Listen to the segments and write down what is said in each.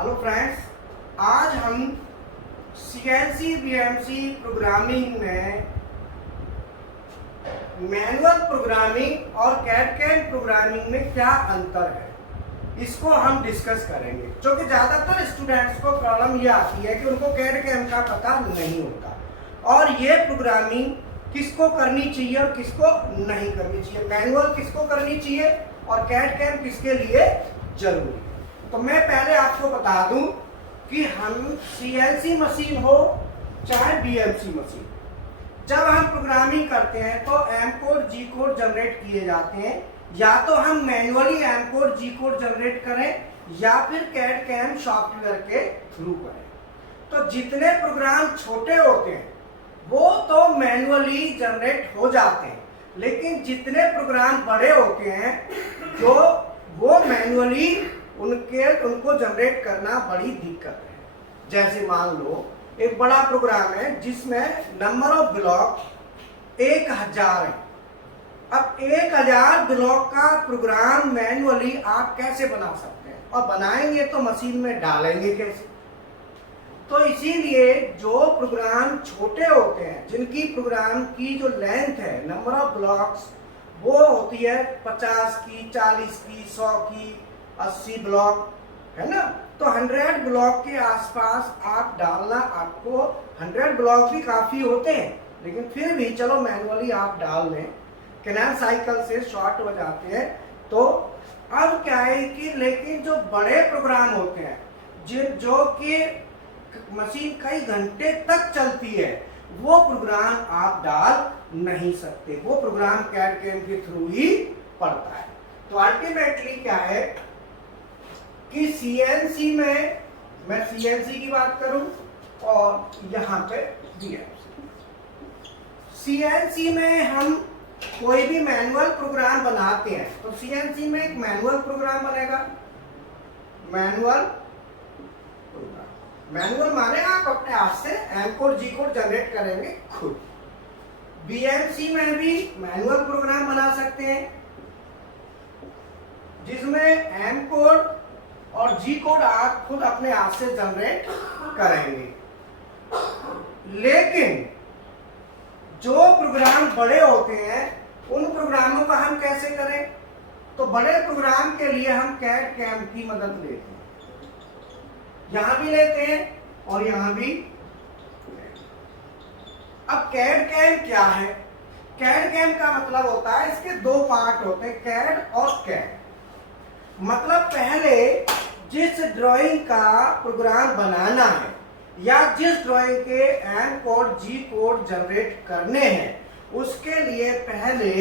Hello friends, आज हम CNC BMC programming में मैनुअल प्रोग्रामिंग और कैड प्रोग्रामिंग में क्या अंतर है इसको हम डिस्कस करेंगे। क्योंकि ज़्यादातर स्टूडेंट्स को प्रॉब्लम ये आती है कि उनको कैड का पता नहीं होता और ये प्रोग्रामिंग किसको करनी चाहिए और किसको नहीं करनी चाहिए, मैनुअल किसको करनी चाहिए और कैड किसके लिए जरूरी है। तो मैं पहले आपको बता दूं कि हम सीएनसी मशीन हो चाहे बीएमसी मशीन, जब हम प्रोग्रामिंग करते हैं तो एम कोड जी कोड जनरेट किए जाते हैं। या तो हम मैन्युअली एम कोड जी कोड जनरेट करें या फिर कैड सॉफ्टवेयर के थ्रू करें। तो जितने प्रोग्राम छोटे होते हैं वो तो मैन्युअली जनरेट हो जाते हैं, लेकिन जितने प्रोग्राम बड़े होते हैं जो वो मैन्युअली उनको जनरेट करना बड़ी दिक्कत है। जैसे मान लो एक बड़ा प्रोग्राम है जिसमें नंबर ऑफ ब्लॉक 1000 है। अब 1000 ब्लॉक का प्रोग्राम मैन्युअली आप कैसे बना सकते हैं, और बनाएंगे तो मशीन में डालेंगे कैसे। तो इसीलिए जो प्रोग्राम छोटे होते हैं, जिनकी प्रोग्राम की जो लेंथ है, नंबर ऑफ ब्लॉक्स, वो होती है 50 की, 40 की, 100 की, 80 ब्लॉक, है ना। तो 100 ब्लॉक के आसपास आप डालना, आपको 100 ब्लॉक भी काफी होते हैं, लेकिन फिर भी चलो मैन्युअली आप डाल लें, कैनाल साइकिल से शॉर्ट हो जाते हैं। तो अब क्या है कि लेकिन जो बड़े प्रोग्राम होते हैं जो कि मशीन कई घंटे तक चलती है, वो प्रोग्राम आप डाल नहीं सकते, वो प्रोग्राम कैड के थ्रू ही पड़ता है। तो अल्टीमेटली क्या है कि सीएनसी में, मैं सीएनसी की बात करूं और यहां पे बीएमसी, सीएनसी में हम कोई भी मैनुअल प्रोग्राम बनाते हैं तो सीएनसी में एक मैनुअल प्रोग्राम बनेगा। मैनुअल माने आप अपने हाथ से एम कोड जी कोड जनरेट करेंगे खुद। बीएमसी में भी मैनुअल प्रोग्राम बना सकते हैं जिसमें एम कोड और जी कोड आप खुद अपने हाथ से जनरेट करेंगे। लेकिन जो प्रोग्राम बड़े होते हैं उन प्रोग्रामों का हम कैसे करें, तो बड़े प्रोग्राम के लिए हम कैड की मदद लेते हैं, यहां भी लेते हैं और यहां भी। अब कैड क्या है? कैड का मतलब होता है, इसके दो पार्ट होते हैं, कैड और कैड। मतलब पहले जिस ड्राइंग का प्रोग्राम बनाना है या जिस ड्राइंग के एम कोड जी कोड जनरेट करने हैं, उसके लिए पहले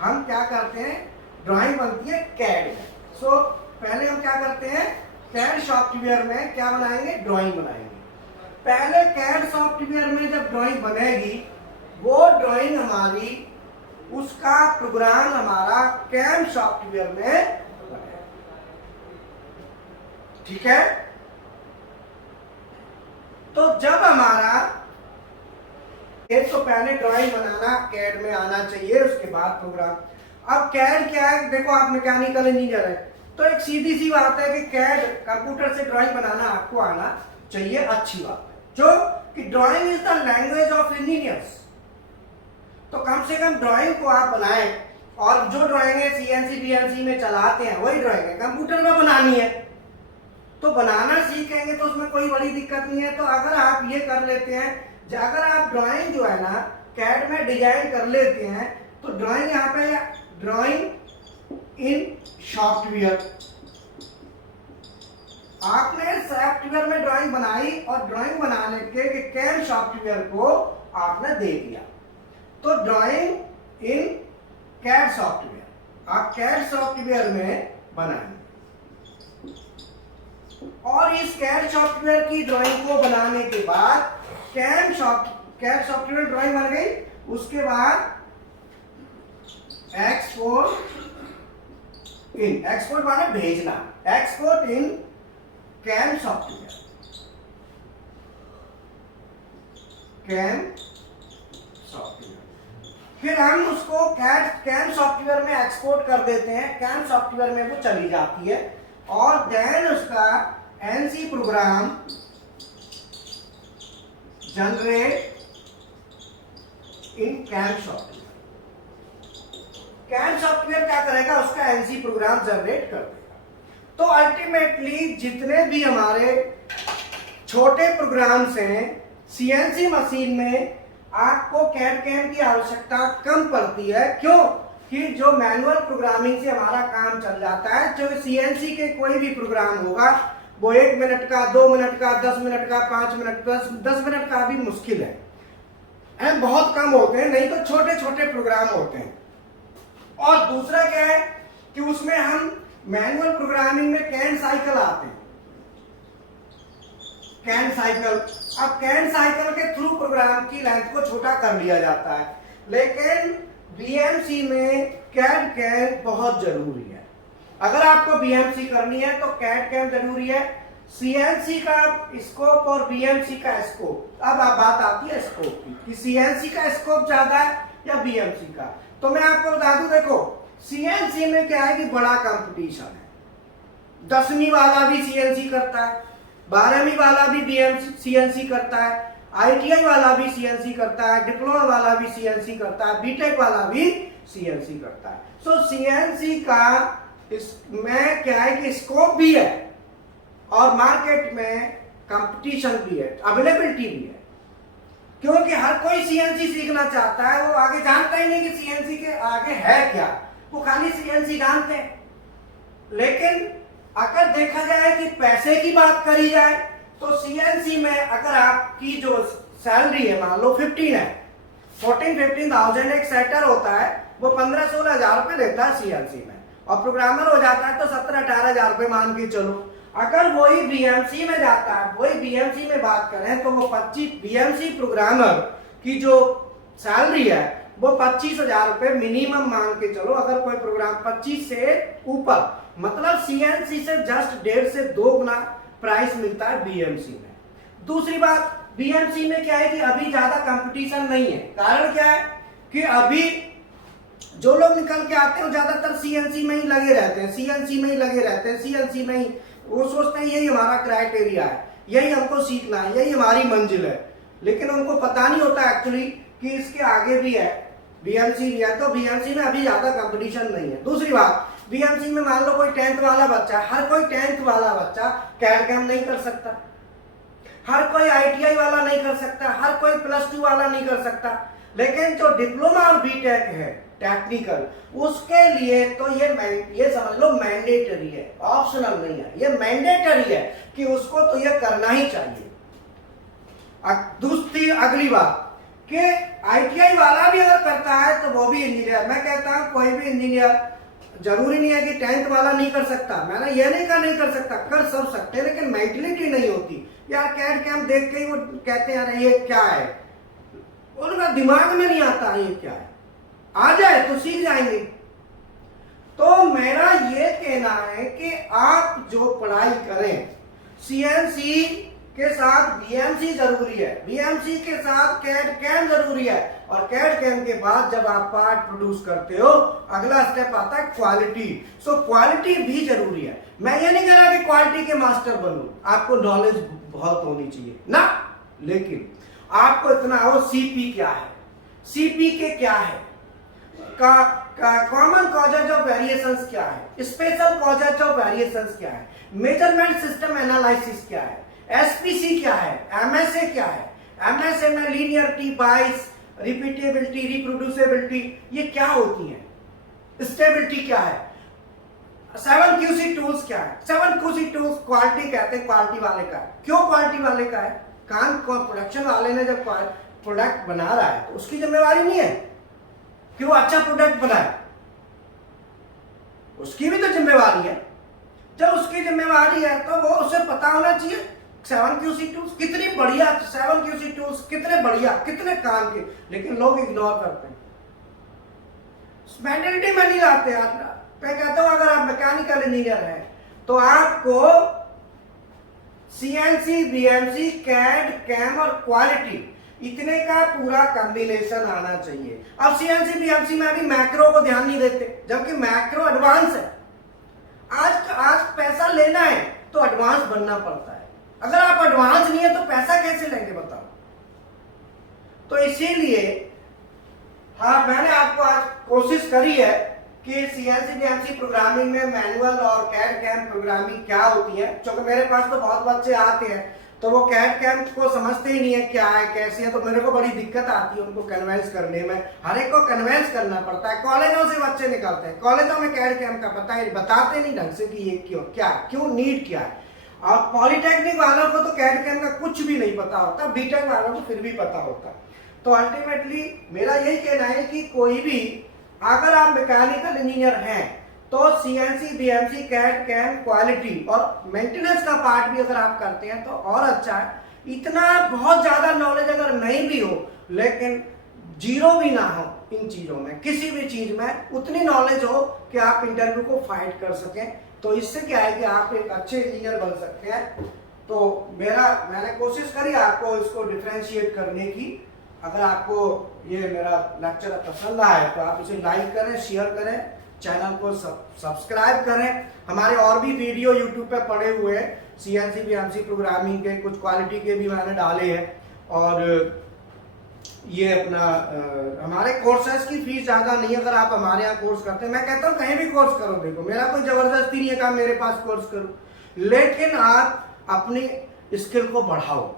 हम क्या करते हैं, ड्राइंग बनती है कैड में। सो पहले हम क्या करते हैं, कैड सॉफ्टवेयर में क्या बनाएंगे, ड्राइंग बनाएंगे। पहले कैड सॉफ्टवेयर में जब ड्राइंग बनेगी, वो ड्राइंग हमारी, उसका प्रोग्राम हमारा कैम सॉफ्टवेयर में बनेगा। ठीक है। तो जब हमारा एक तो पहले ड्राइंग बनाना कैड में आना चाहिए, उसके बाद प्रोग्राम। अब कैड क्या है, देखो आप मैकेनिकल इंजीनियर है तो एक सीधी सी बात है कि कैड कंप्यूटर से ड्राइंग बनाना आपको आना चाहिए, अच्छी बात है। जो कि drawing is the language of engineers. तो कम से कम ड्राइंग को आप बनाएं, और जो ड्राइंग है सीएनसी बीएमसी में चलाते हैं वही ड्राइंग है कंप्यूटर में बनानी है, तो बनाना सीखेंगे तो उसमें कोई बड़ी दिक्कत नहीं है। तो अगर आप ये कर लेते हैं, अगर आप ड्राइंग जो है ना कैड में डिजाइन कर लेते हैं, तो ड्राइंग यहाँ पे ड्राइंग इन सॉफ्टवेयर, आपने सॉफ्टवेयर में ड्राइंग बनाई और ड्राइंग बनाने के कैड सॉफ्टवेयर को आपने दे दिया, तो ड्राइंग इन कैड सॉफ्टवेयर, आप कैड सॉफ्टवेयर में बनाएंगे। और इस कैड सॉफ्टवेयर की ड्राइंग को बनाने के बाद कैड सॉफ्टवेयर ड्राइंग बन गई, उसके बाद एक्सपोर्ट माने भेजना, एक्सपोर्ट इन कैम सॉफ्टवेयर, फिर हम उसको कैम सॉफ्टवेयर में एक्सपोर्ट कर देते हैं, कैम सॉफ्टवेयर में वो चली जाती है, और देन उसका NC program generate in CAM software. CAM software क्या करेगा, उसका एनसी प्रोग्राम जनरेट कर देगा। तो अल्टीमेटली जितने भी हमारे छोटे प्रोग्राम्स हैं सीएनसी मशीन में, आपको कैड कैम की आवश्यकता कम पड़ती है। क्यों? कि जो मैनुअल प्रोग्रामिंग से हमारा काम चल जाता है। जो सीएनसी के कोई भी प्रोग्राम होगा वो 1 मिनट का, 2 मिनट का, 10 मिनट का, 5 मिनट, 10 मिनट का भी मुश्किल है, बहुत कम होते हैं, नहीं तो छोटे छोटे प्रोग्राम होते हैं। और दूसरा क्या है कि उसमें हम मैनुअल प्रोग्रामिंग में कैन साइकिल आते हैं, कैन साइकिल। अब कैन साइकिल के थ्रू प्रोग्राम की लेंथ को छोटा कर लिया जाता है, लेकिन बीएमसी में कैड कैम बहुत जरूरी है। अगर आपको बीएमसी करनी है तो कैड कैम जरूरी है। सीएनसी का स्कोप और बीएमसी का स्कोप, अब बात आती है स्कोप की कि सीएनसी का स्कोप ज्यादा है या बीएमसी का। तो मैं आपको बता दूं, देखो सीएनसी में क्या है कि बड़ा कंपटीशन है। 10वीं वाला भी सीएनसी करता है, 12वीं वाला भी बीएमसी सीएनसी करता है, आईटीआई वाला भी सीएनसी करता है, डिप्लोमा वाला भी सीएनसी करता है, बीटेक वाला भी सीएनसी करता है। सो सीएनसी का इसमें क्या है कि स्कोप भी है और मार्केट में कंपटीशन भी है, अवेलेबिलिटी भी है। क्योंकि हर कोई सीएनसी सीखना चाहता है, वो आगे जानता ही नहीं कि सीएनसी के आगे है क्या, वो खाली सीएनसी जानते हैं। लेकिन अगर देखा जाए कि पैसे की बात करी जाए तो सीएनसी में अगर आपकी जो सैलरी है, मान लो 15 है, 14-15,000 एक सेटर होता है, वो 15-16 हजार रुपए लेता है सीएनसी में, और प्रोग्रामर हो जाता है तो 17-18 हजार रुपए मान के चलो। अगर वही बीएमसी में जाता है, वही बीएमसी में बात करें तो वो 25 बीएमसी प्रोग्रामर की जो सैलरी है वो 25,000 रुपए मिनिमम मान के चलो। अगर कोई प्रोग्राम 25 से ऊपर, मतलब सीएनसी से जस्ट 1.5 से 2 गुना प्राइस मिलता है बीएमसी में। दूसरी बात, बीएमसी में क्या है कि अभी ज्यादा कंपटीशन नहीं है। कारण क्या है कि अभी जो लोग निकल के आते हैं वो ज्यादातर सीएनसी में ही लगे रहते हैं, सीएनसी में ही लगे रहते हैं, सीएनसी में ही वो सोचते हैं यही हमारा क्राइटेरिया है, यही हमको सीखना है, यही हमारी मंजिल है। लेकिन उनको पता नहीं होता एक्चुअली कि इसके आगे भी है, बीएमसी भी है। तो बीएमसी में अभी ज्यादा कंपटीशन नहीं है। दूसरी बात, बीएमसी में मान लो कोई 10th वाला बच्चा, हर कोई 10th वाला बच्चा कैड कैम नहीं कर सकता, हर कोई आईटीआई वाला नहीं कर सकता, हर कोई +2 वाला नहीं कर सकता। लेकिन जो डिप्लोमा और बीटेक है टेक्निकल, उसके लिए तो ये समझ लो मैंडेटरी है, ऑप्शनल नहीं है, ये मैंडेटरी है कि उसको तो ये करना ही चाहिए। दूसरी अगली बात कि आईटीआई वाला भी अगर करता है तो वो भी इंजीनियर, मैं कहता हूं कोई भी इंजीनियर, जरूरी नहीं है कि 10th वाला नहीं कर सकता। मैंने ये नहीं कहा नहीं कर सकता, कर सब सकते हैं, लेकिन मेंटलिटी नहीं होती। यार कैड कैम देख के ही वो कहते हैं अरे ये क्या है, उनका दिमाग में नहीं आता ये क्या है, आ जाए तो सीख जाएंगे। तो मेरा ये कहना है कि आप जो पढ़ाई करें, सीएनसी के साथ बीएमसी जरूरी है, बीएमसी के साथ कैड कैम जरूरी है, और कैड कैम के बाद जब आप पार्ट प्रोड्यूस करते हो अगला स्टेप आता है क्वालिटी। सो क्वालिटी भी जरूरी है। मैं ये नहीं कह रहा कि क्वालिटी के मास्टर बनूं, आपको नॉलेज बहुत होनी चाहिए ना, लेकिन आपको इतना हो सीपी क्या है, सीपी के क्या है, कॉमन कॉजेज ऑफ वेरिएशंस क्या है, स्पेशल कॉजेज ऑफ वेरिएशंस क्या है, मेजरमेंट सिस्टम एनालिसिस क्या है, एसपीसी क्या है, एमएसए क्या है, एमएसए में लीनियरिटी, बाइस, रिपीटेबिलिटी, रिप्रोड्यूसिबिलिटी, ये क्या होती है, स्टेबिलिटी क्या है, 7QC टूल्स क्या है। 7QC टूल्स क्वालिटी कहते हैं, क्वालिटी वाले का। क्यों क्वालिटी वाले का है? काम प्रोडक्शन वाले ने जब प्रोडक्ट बना रहा है तो उसकी जिम्मेवारी नहीं है कि वो अच्छा प्रोडक्ट बनाए, उसकी भी तो जिम्मेवारी है। जब उसकी जिम्मेवारी है तो वो उसे पता होना चाहिए 7QC टूल्स कितनी बढ़िया, 7QC टूल्स कितने बढ़िया, कितने काम के, लेकिन लोग इग्नोर करते हैं, मेंटलिटी में नहीं लाते। मैं कहता हूं अगर आप मैकेनिकल इंजीनियर हैं तो आपको सीएनसी, बीएमसी, कैड, कैम और क्वालिटी, इतने का पूरा कॉम्बिनेशन आना चाहिए। अब सीएनसी, बीएमसी में अभी मैक्रो को ध्यान नहीं देते, जबकि मैक्रो एडवांस है। आज पैसा लेना है तो एडवांस बनना पड़ता है। अगर आप एडवांस नहीं है तो पैसा कैसे लेंगे बताओ। तो इसीलिए हाँ, मैंने आपको आज कोशिश करी है कि सीएनसी बीएमसी प्रोग्रामिंग में मैनुअल और कैड कैम प्रोग्रामिंग क्या होती है, क्योंकि मेरे पास तो बहुत बच्चे आते हैं तो वो कैड कैम को समझते ही नहीं है क्या है कैसे है, तो मेरे को बड़ी दिक्कत आती है उनको कन्वेंस करने में। हर एक को कन्वेंस करना पड़ता है। कॉलेजों से बच्चे निकलते हैं, कॉलेजों में कैड कैम का पता है, बताते नहीं ढंग से कि ये क्यों नीड क्या है। और पॉलिटेक्निक वालों को तो कैड कैम का कुछ भी नहीं पता होता, बीटेक वालों को फिर भी पता होता। तो अल्टीमेटली मेरा यही कहना है कि कोई भी अगर आप मैकेनिकल इंजीनियर हैं तो CNC BMC CAD CAM quality और मेंटेनेंस का पार्ट भी अगर आप करते हैं तो और अच्छा है। इतना बहुत ज्यादा नॉलेज अगर नहीं भी हो, लेकिन जीरो भी ना हो इन चीजों में, किसी भी चीज में उतनी नॉलेज हो कि आप इंटरव्यू को फाइट कर सकें, तो इससे क्या है कि आप एक अच्छे इंजीनियर बन सकते हैं। तो मैंने कोशिश करी आपको इसको डिफ्रेंशिएट करने की। अगर आपको ये मेरा लेक्चर पसंद आए तो आप इसे लाइक करें, शेयर करें, चैनल को सब्सक्राइब करें। हमारे और भी वीडियो यूट्यूब पे पड़े हुए हैं, सीएनसी बीएमसी प्रोग्रामिंग के, कुछ क्वालिटी के भी मैंने डाले हैं। और ये अपना हमारे कोर्सेज की फीस ज़्यादा नहीं है। अगर आप हमारे यहाँ कोर्स करते हैं, मैं कहता हूँ कहीं भी कोर्स करो, देखो मेरा कोई ज़बरदस्ती नहीं है कि आप मेरे पास कोर्स करो, लेकिन आप अपनी स्किल को बढ़ाओ।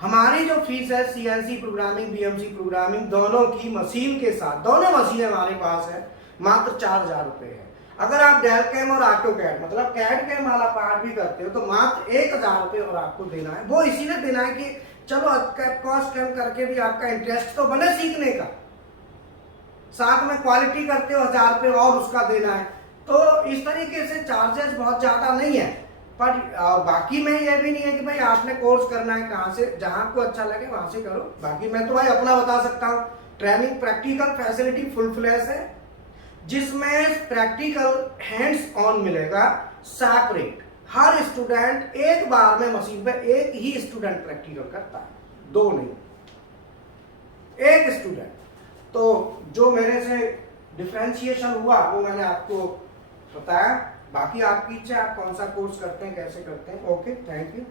हमारी जो फीस है सीएनसी प्रोग्रामिंग बीएमसी प्रोग्रामिंग दोनों की मशीन के साथ, दोनों मशीन हमारे पास है, मात्र 4000 रुपये है। अगर आप डेल कैम और ऑटो कैड मतलब कैड कैम वाला पार्ट भी करते हो तो मात्र 1000 रुपये और आपको देना है। वो इसीलिए देना है कि चलो कॉस्ट कम करके भी आपका इंटरेस्ट तो बने सीखने का, साथ में क्वालिटी करते हो 1000 रुपये और उसका देना है। तो इस तरीके से चार्जेस बहुत ज्यादा नहीं है। पर बाकी में ये भी नहीं है कि भाई आपने कोर्स करना है कहाँ से, जहां आपको अच्छा लगे वहां से करो। बाकी मैं तो भाई अपना बता सकता हूँ, training practical facility full flash है, जिसमें प्रैक्टिकल हैंड्स ऑन मिलेगा सेपरेट। हर स्टूडेंट एक बार में मशीन पे एक ही स्टूडेंट प्रैक्टिकल करता है, 2 नहीं, एक स्टूडेंट। तो जो मेरे से डिफरेंशिएशन हुआ वो मैंने आपको बताया। बाकी आपकी इच्छा, आप कौन सा कोर्स करते हैं, कैसे करते हैं। Okay, thank you.